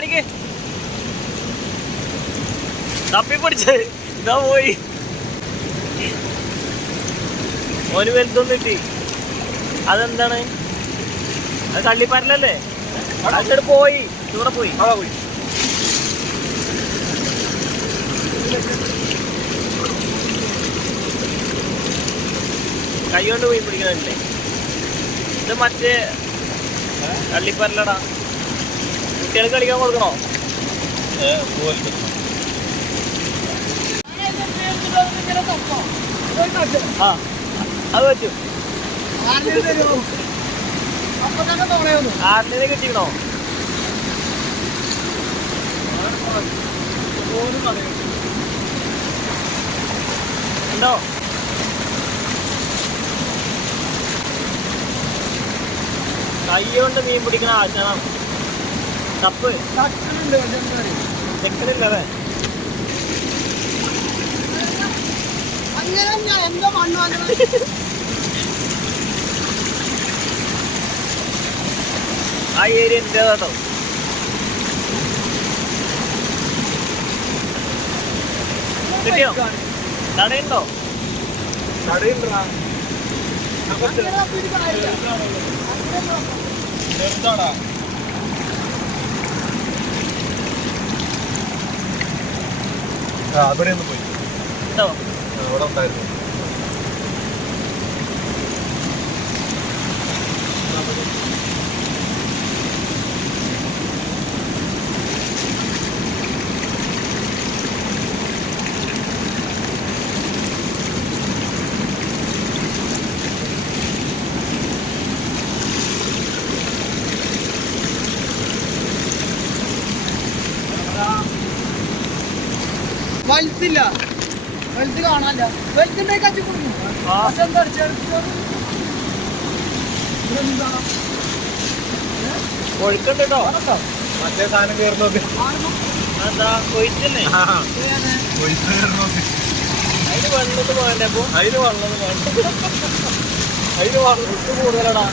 കാണിക്ക്. തപ്പി പിടിച്ച്. ഇതാ പോയി. ഓന് വലുതൊന്നും കിട്ടി അതെന്താണ്? അത് തള്ളിപ്പാരല്ലേ അങ്ങോട്ട് പോയി. ഇവിടെ പോയി. അവിടെ പോയി. കൈ കൊണ്ട് പോയി പിടിക്കണല്ലേ? ഇത് മറ്റേ കള്ളിപ്പരലടാ കുട്ടികൾക്ക് കളിക്കാൻ കൊടുക്കണോ? ആ അത് പറ്റും. കിട്ടിക്കണോ? ഉണ്ടോ? കൈ കൊണ്ട് മീൻ പിടിക്കണ ആശാനം തപ്പ് അങ്ങനെ എന്തോ മണ്ണ് ആ ഏരിയ എന്റെ കേട്ടോ. കിട്ടിയോ? തടയുണ്ടോ പിടിക്കാനില്ല. ചെറുതാടാ അവിടെ ഒന്ന് പോയി. അവിടെ ഉണ്ടായിരുന്നു. വലുതില്ല വലുത് കാണാനില്ല. വലുതിന്റെ കച്ചി കൊടുക്കും. പക്ഷെ എന്താ ഇതെന്താ ഒഴുക്കുണ്ട് കേട്ടോ മറ്റേ സാധനം കയറുന്നത് എന്താ കൊയ്ത്തല്ലേ പൈസ കയറുന്നത് അതിന് വെള്ളത്ത് പോകണ്ടേ അപ്പൊ? അതിന് വള്ളത് വേണ്ട. അതിന് വള്ളത് കൂടുതലടാ.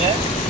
Yeah?